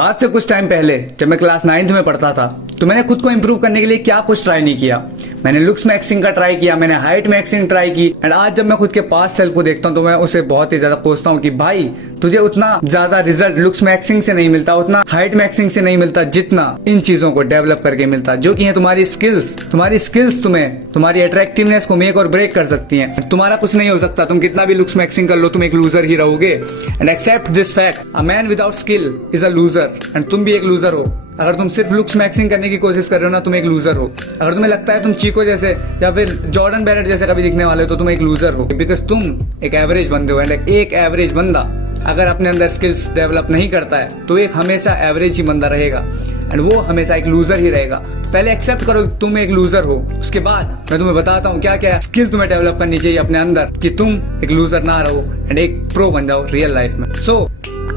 आज से कुछ टाइम पहले जब मैं क्लास 9th में पढ़ता था तो मैंने खुद को इम्प्रूव करने के लिए क्या कुछ ट्राई नहीं किया। मैंने लुक्स मैक्सिंग का ट्राई किया, मैंने हाइट मैक्सिंग ट्राई की। एंड आज जब मैं खुद के पास सेल्फ को देखता हूँ तो मैं उसे बहुत ही ज्यादा कोसता हूँ कि भाई तुझे उतना ज्यादा रिजल्ट लुक्स मैक्सिंग से नहीं मिलता, उतना हाइट मैक्सिंग से नहीं मिलता जितना इन चीजों को डेवलप करके मिलता, जो कि है तुम्हारी स्किल्स। तुम्हारी स्किल्स तुम्हें तुम्हारी अट्रैक्टिवनेस को मेक और ब्रेक कर सकती हैं। तुम्हारा कुछ नहीं हो सकता, तुम कितना भी लुक्स मैक्सिंग कर लो तुम एक लूजर ही रहोगे। And accept this fact, a man without skill is a loser. And तुम भी एक लूजर हो। अगर तुम सिर्फ लुक्स मैक्सिंग करने की कोशिश कर रहे हो ना, तुम एक लूजर हो। अगर तुम्हें लगता है तुम चीको जैसे या फिर जॉर्डन बैरेट जैसे कभी दिखने वाले हो तो तुम एक लूजर हो, बिकॉज तुम एक एवरेज बंदे हो। एंड एक एवरेज बंदा अगर अपने अंदर स्किल्स डेवलप नहीं करता है तो एक हमेशा एवरेज ही बंदा रहेगा एंड वो हमेशा एक लूजर ही रहेगा। पहले एक्सेप्ट करो कि तुम एक लूजर हो, उसके बाद मैं तुम्हें बताता हूँ क्या क्या स्किल तुम्हें डेवलप करनी चाहिए अपने अंदर कि तुम एक लूजर ना रहो एंड एक प्रो बन जाओ रियल लाइफ में। So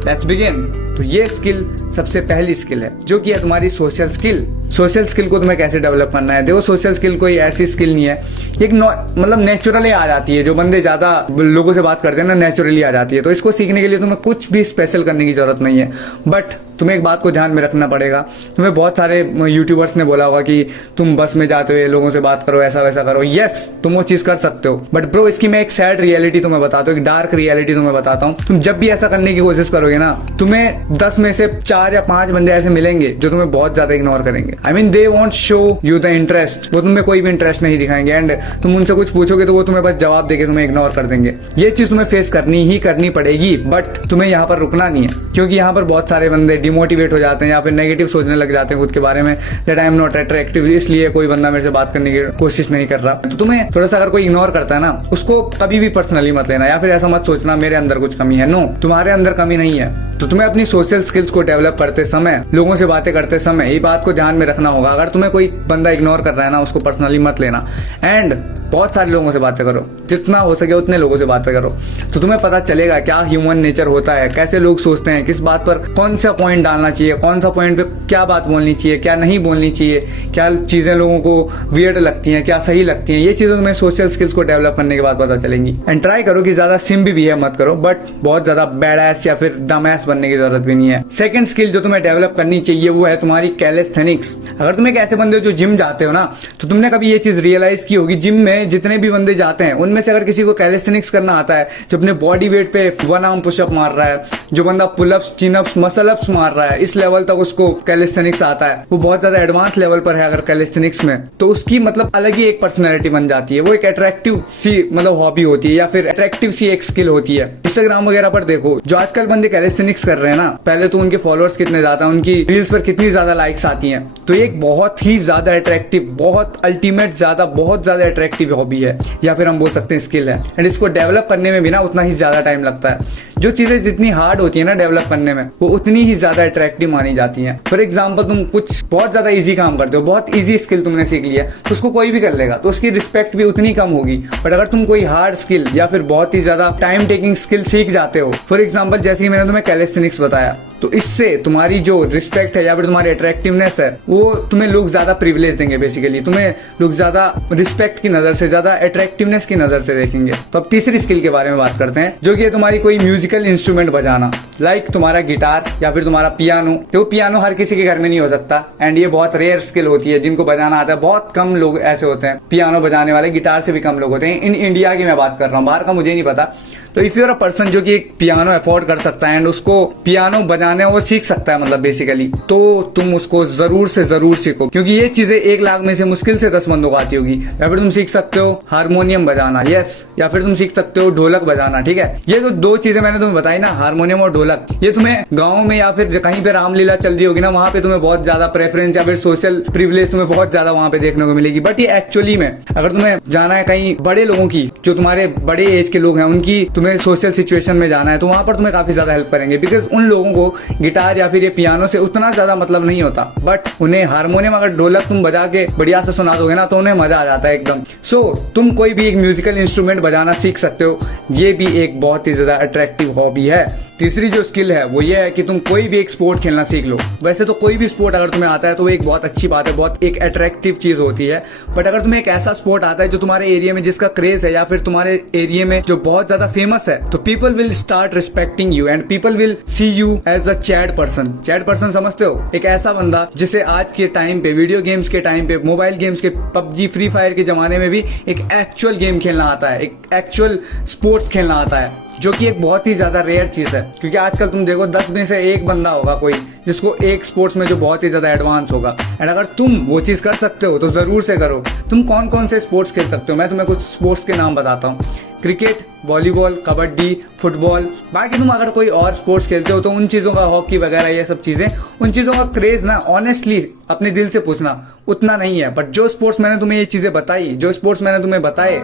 let's begin. तो ये स्किल सबसे पहली स्किल है जो कि है तुम्हारी सोशल स्किल। सोशल स्किल को तुम्हें कैसे डेवलप करना है? देखो, सोशल स्किल कोई ऐसी स्किल नहीं है, एक मतलब नेचुरली आ जाती है। जो बंदे ज्यादा लोगों से बात करते हैं ना, नेचुरली आ जाती है। तो इसको सीखने के लिए तुम्हें कुछ भी स्पेशल करने की जरूरत नहीं है। बट तुम्हें एक बात को ध्यान में रखना पड़ेगा। तुम्हें बहुत सारे यूट्यूबर्स ने बोला होगा कि तुम बस में जाते हुए लोगों से बात करो, ऐसा वैसा करो। यस, तुम वो चीज कर सकते हो, बट ब्रो इसकी मैं एक सैड रियलिटी तुम्हें बताता हूँ, एक डार्क रियलिटी तुम्हें बताता हूँ। तुम जब भी ऐसा करने की कोशिश करोगे ना, तुम्हें 10 में से 4 या 5 बंदे ऐसे मिलेंगे जो तुम्हें बहुत ज्यादा इग्नोर करेंगे। I mean they want show you the interest. वो तुम्हें कोई भी इंटरेस्ट नहीं दिखाएंगे एंड तुम उनसे कुछ पूछोगे तो वो तुम्हें बस जवाब देके तुम्हें इग्नोर कर देंगे। ये चीज तुम्हें फेस करनी ही करनी पड़ेगी, बट तुम्हें यहाँ पर रुकना नहीं है, क्योंकि यहाँ पर बहुत सारे बंदे डिमोटिवेट हो जाते हैं या फिर नेगेटिव सोचने लग जाते हैं खुद के बारे में, that I am not attractive, इसलिए कोई बंदा मेरे से बात करने की कोशिश नहीं कर रहा। तो तुम्हें थोड़ा सा अगर कोई इग्नोर करता है ना, उसको कभी भी पर्सनली मत लेना या फिर ऐसा मत सोचना मेरे अंदर कुछ कमी है। नो, तुम्हारे अंदर कमी नहीं है। तो तुम्हें अपनी सोशल स्किल्स को डेवलप करते समय, लोगों से बातें करते समय ये बात को ध्यान में रखना होगा। अगर तुम्हें कोई बंदा इग्नोर कर रहा है ना, उसको पर्सनली मत लेना एंड बहुत सारे लोगों से बातें करो, जितना हो सके उतने लोगों से बातें करो। तो तुम्हें पता चलेगा क्या ह्यूमन नेचर होता है, कैसे लोग सोचते हैं, किस बात पर कौन सा पॉइंट डालना चाहिए, कौन सा पॉइंट पे क्या बात बोलनी चाहिए, क्या नहीं बोलनी चाहिए, क्या चीजें लोगों को वियर्ड लगती हैं, क्या सही लगती हैं। ये चीजें तुम्हें सोशल स्किल्स को डेवलप करने के बाद पता चलेंगी। एंड ट्राई करो कि ज्यादा सिम्बी बिहेव मत करो, बट बहुत ज्यादा बैड एस या फिर डम एस बनने की जरूरत भी नहीं है। सेकंड स्किल जो तुम्हें डेवलप करनी चाहिए वो है तुम्हारी कैलिस्थेनिक्स। अगर तुम एक ऐसे बंदे हो जो जिम जाते हो ना, तो तुमने कभी ये चीज रियलाइज की होगी, जिम में जितने भी बंदे जाते हैं उनमें से अगर किसी को कैलिस्थेनिक्स करना आता है, जो अपने बॉडी वेट पे 1 आर्म पुशअप मार रहा है, जो बंदा पुलअप्स, चिनअप्स, मसल अप्स मार रहा है, इस लेवल तक उसको कैलिस्थेनिक्स आता है, वो बहुत ज्यादा एडवांस लेवल पर है अगर कैलिस्थेनिक्स में, तो उसकी मतलब अलग ही एक पर्सनैलिटी बन जाती है। वो एक अट्रैक्टिव सी मतलब हॉबी होती है या फिर अट्रैक्टिव सी एक स्किल होती है। इंस्टाग्राम वगैरह पर देखो, जो आजकल बंदे कैलिस्थेनिक्स कर रहे हैं ना, पहले तो उनके फॉलोअर्स कितने ज्यादा, उनकी रील्स पर कितनी ज्यादा लाइक्स आती हैं। तो ये एक बहुत ही ज्यादा अट्रैक्टिव, बहुत अल्टीमेट ज्यादा, बहुत ज्यादा अट्रैक्टिव हॉबी है या फिर हम बोल सकते हैं स्किल है। एंड इसको डेवलप करने में भी ना उतना ही ज्यादा टाइम लगता है। जो चीजें जितनी हार्ड होती है ना डेवलप करने में, वो उतनी ही ज्यादा अट्रैक्टिव मानी जाती हैं। फॉर एग्जाम्पल, तुम कुछ बहुत ज्यादा इजी काम करते हो, बहुत इजी स्किल तुमने सीख लिया, तो उसको कोई भी कर लेगा, तो उसकी रिस्पेक्ट भी उतनी कम होगी। बट अगर तुम कोई हार्ड स्किल या फिर बहुत ही ज्यादा टाइम टेकिंग स्किल सीख जाते हो, फॉर एग्जाम्पल जैसे ही मैंने तुम्हें कैलिस्थेनिक्स बताया, तो इससे तुम्हारी जो रिस्पेक्ट है या फिर तुम्हारी अट्रैक्टिवनेस है, वो तुम्हें लोग ज्यादा प्रिविलेज देंगे। बेसिकली तुम्हें लोग ज्यादा रिस्पेक्ट की नजर से, ज्यादा अट्रैक्टिवनेस की नजर से देखेंगे। तो अब तीसरी स्किल के बारे में बात करते हैं, जो कि है तुम्हारी कोई म्यूजिकल इंस्ट्रूमेंट बजाना, लाइक तुम्हारा गिटार या फिर तुम्हारा पियानो। तो पियानो हर किसी के घर में नहीं हो सकता एंड ये बहुत रेयर स्किल होती है जिनको बजाना आता है। बहुत कम लोग ऐसे होते हैं पियानो बजाने वाले, गिटार से भी कम लोग होते हैं। इन इंडिया की मैं बात कर रहा हूँ, बाहर का मुझे नहीं पता। तो if you are a person जो कि एक पियानो अफोर्ड कर सकता है एंड उसको पियानो बजाने वो सीख सकता है मतलब बेसिकली, तो तुम उसको जरूर से जरूर सीखो, क्योंकि ये चीजें 1 लाख में से मुश्किल से 10 बंदों को आती होगी। या फिर तुम सीख सकते हो हारमोनियम बजाना, यस, या फिर तुम सीख सकते हो ढोलक बजाना। ठीक है, ये तो 2 चीजें मैंने तुम्हें बताई ना, हारमोनियम और ढोलक। ये तुम्हें गाँव में या फिर कहीं पे रामलीला चल रही होगी ना, वहां पे तुम्हें बहुत ज्यादा प्रेफरेंस या फिर सोशल प्रिविलेज तुम्हें बहुत ज्यादा वहां पे देखने को मिलेगी। बट ये एक्चुअली में अगर तुम्हें जाना है कहीं बड़े लोगों की, जो तुम्हारे बड़े एज के लोग हैं, उनकी तुम्हें सोशल सिचुएशन में जाना है, तो वहां पर तुम्हें काफी ज्यादा हेल्प करेंगे, बिकॉज उन लोगों को गिटार या फिर ये पियानो से उतना ज्यादा मतलब नहीं होता। बट उन्हें हारमोनियम अगर ढोलक तुम बजा के बढ़िया से सुना दोगे ना, तो उन्हें मजा आ जाता है एकदम। सो तुम कोई भी एक म्यूजिकल इंस्ट्रूमेंट बजाना सीख सकते हो, ये भी एक बहुत ही ज्यादा अट्रैक्टिव हॉबी है। तीसरी जो स्किल है वो ये है कि तुम कोई भी एक स्पोर्ट खेलना सीख लो। वैसे तो कोई भी स्पोर्ट अगर तुम्हें आता है तो वो एक बहुत अच्छी बात है, बहुत एक अट्रैक्टिव चीज होती है। बट अगर तुम्हें एक ऐसा स्पोर्ट आता है जो तुम्हारे एरिया में जिसका क्रेज है या फिर तुम्हारे एरिया में जो बहुत ज्यादा फेमस है, तो people will start respecting you and people will see you as a chat person. Chat person समझते हो? एक ऐसा बंदा जिसे आज के टाइम पे, वीडियो गेम्स के टाइम पे, मोबाइल गेम्स के, पबजी, फ्री फायर के जमाने में भी एक एक्चुअल गेम खेलना आता है, एक एक्चुअल स्पोर्ट्स खेलना आता है, जो कि एक बहुत ही ज्यादा रेयर चीज है। क्योंकि आजकल तुम देखो 10 में से एक बंदा होगा कोई जिसको एक स्पोर्ट्स में जो बहुत ही ज्यादा एडवांस होगा। एंड अगर तुम वो चीज कर सकते हो तो जरूर से करो। तुम कौन कौन से स्पोर्ट्स खेल सकते हो? मैं तुम्हें कुछ स्पोर्ट्स के नाम बताता हूँ। Cricket, volleyball, kabaddi, football. बाकी तुम अगर कोई और स्पोर्ट्स खेलते हो तो उन चीज़ों का, हॉकी वगैरह ये सब चीज़ें, उन चीज़ों का क्रेज ना ऑनेस्टली अपने दिल से पूछना उतना नहीं है। बट जो स्पोर्ट्स मैंने तुम्हें ये चीज़ें बताई, जो स्पोर्ट्स मैंने तुम्हें बताए,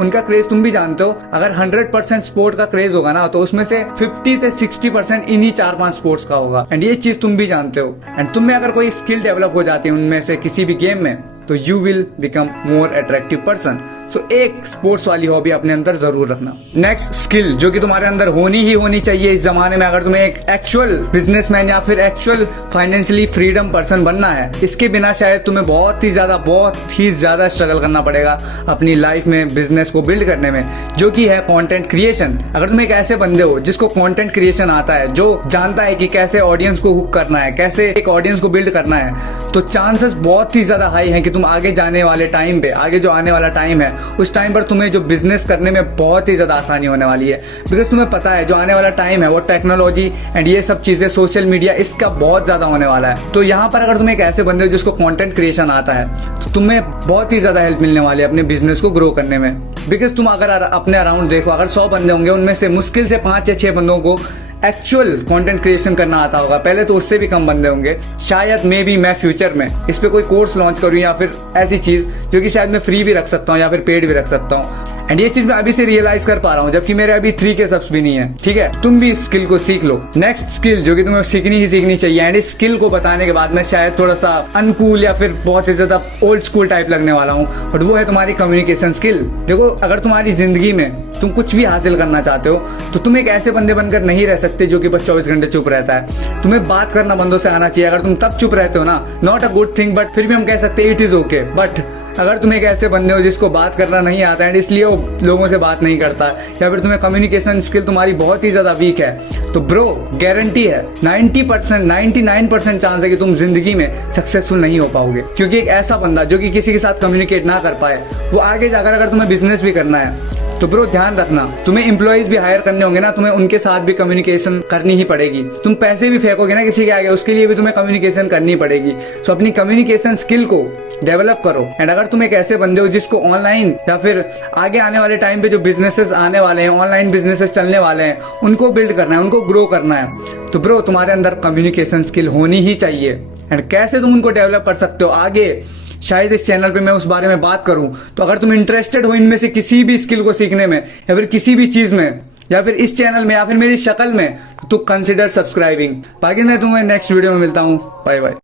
उनका क्रेज तुम भी जानते हो। अगर 100% स्पोर्ट का क्रेज होगा ना तो उसमें से 50 से 60% इन्हीं 4-5 स्पोर्ट्स का होगा। एंड ये चीज़ तुम भी जानते हो। एंड तुम में अगर कोई स्किल डेवलप हो जाती है उनमें से किसी भी गेम में, तो you will become more attractive person. So एक स्पोर्ट्स वाली हॉबी अपने अंदर जरूर रखना। नेक्स्ट स्किल जो कि तुम्हारे अंदर होनी चाहिए इस जमाने में, अगर तुम्हें एक एक्चुअल बिजनेसमैन या फिर एक्चुअल फाइनेंशियली फ्रीडम पर्सन बनना है, इसके बिना शायद तुम्हें बहुत ही ज्यादा स्ट्रगल करना पड़ेगा अपनी लाइफ में, बिजनेस को बिल्ड करने में, जो कि है कंटेंट क्रिएशन। अगर तुम एक ऐसे बंदे हो जिसको कंटेंट क्रिएशन आता है, जो जानता है कि कैसे ऑडियंस को हुक करना है, कैसे एक ऑडियंस को बिल्ड करना है, तो चांसेस बहुत ही ज्यादा हाई है कि तुम आगे जाने वाले टाइम पे, आगे जो आने वाला टाइम है, उस टाइम पर तुम्हें जो बिजनेस करने में बहुत ही ज्यादा आसानी होने वाली है। बिकॉज तुम्हें पता है जो आने वाला टाइम है वो टेक्नोलॉजी एंड ये सब चीजें, सोशल मीडिया, इसका बहुत ज्यादा होने वाला है। तो यहाँ पर अगर तुम एक ऐसे बंदे हो जिसको कंटेंट क्रिएशन आता है, तो तुम्हें बहुत ही ज्यादा हेल्प मिलने वाली है अपने बिजनेस को ग्रो करने में। बिकॉज तुम अगर अपने अराउंड देखो, अगर 100 बंदे होंगे उनमें से मुश्किल से 5 या 6 बंदों को एक्चुअल कंटेंट क्रिएशन करना आता होगा। पहले तो उससे भी कम बंदे होंगे। शायद मे बी मैं फ्यूचर में इस पे कोई कोर्स लॉन्च करूं या फिर ऐसी चीज जो कि शायद मैं फ्री भी रख सकता हूं या फिर पेड भी रख सकता हूं। एंड ये चीज मैं अभी से रियलाइज कर पा रहा हूँ, जबकि मेरे अभी 3K सब्स भी नहीं है। ठीक है, तुम भी इस स्किल को सीख लो। नेक्स्ट स्किल जो कि तुम्हें सीखनी चाहिए, एंड इस स्किल को बताने के बाद मैं शायद थोड़ा सा अनकूल या फिर बहुत ही ज्यादा ओल्ड स्कूल टाइप लगने वाला हूँ, बट वो है तुम्हारी कम्युनिकेशन स्किल। देखो, अगर तुम्हारी जिंदगी में तुम कुछ भी हासिल करना चाहते हो तो तुम एक ऐसे बंदे बनकर नहीं रह सकते जो कि बस 24 घंटे चुप रहता है। तुम्हें बात करना बंदों से आना चाहिए। अगर तुम तब चुप रहते हो ना, not a good thing, but फिर भी हम कह सकते हैं इट इज ओके। बट अगर तुम एक ऐसे बंदे हो जिसको बात करना नहीं आता है, इसलिए वो लोगों से बात नहीं करता, या फिर तुम्हें कम्युनिकेशन स्किल तुम्हारी बहुत ही ज्यादा वीक है, तो ब्रो गारंटी है 90%, 99% चांस है कि तुम जिंदगी में सक्सेसफुल नहीं हो पाओगे। क्योंकि एक ऐसा बंदा जो कि किसी के साथ कम्युनिकेट ना कर पाए, वो आगे जाकर अगर तुम्हें बिजनेस भी करना है तो ब्रो ध्यान रखना, तुम्हें एम्प्लॉइज भी हायर करने होंगे ना, तुम्हें उनके साथ भी कम्युनिकेशन करनी ही पड़ेगी। तुम पैसे भी फेंकोगे ना किसी के आगे, उसके लिए भी तुम्हें कम्युनिकेशन करनी पड़ेगी। सो अपनी कम्युनिकेशन स्किल को डेवलप करो। एंड अगर तुम एक ऐसे बंदे हो जिसको ऑनलाइन या फिर आगे आने वाले टाइम पे जो बिजनेसेस आने वाले हैं, ऑनलाइन बिजनेसेस चलने वाले हैं, उनको बिल्ड करना है, उनको ग्रो करना है, तो ब्रो तुम्हारे अंदर कम्युनिकेशन स्किल होनी ही चाहिए। एंड कैसे तुम उनको डेवलप कर सकते हो आगे, शायद इस चैनल पे मैं उस बारे में बात करूं। तो अगर तुम इंटरेस्टेड हो इनमें से किसी भी स्किल को सीखने में, या फिर किसी भी चीज में, या फिर इस चैनल में, या फिर मेरी शक्ल में, तो कंसिडर सब्सक्राइबिंग। बाकी मैं तुम्हें नेक्स्ट वीडियो में मिलता हूं। Bye bye.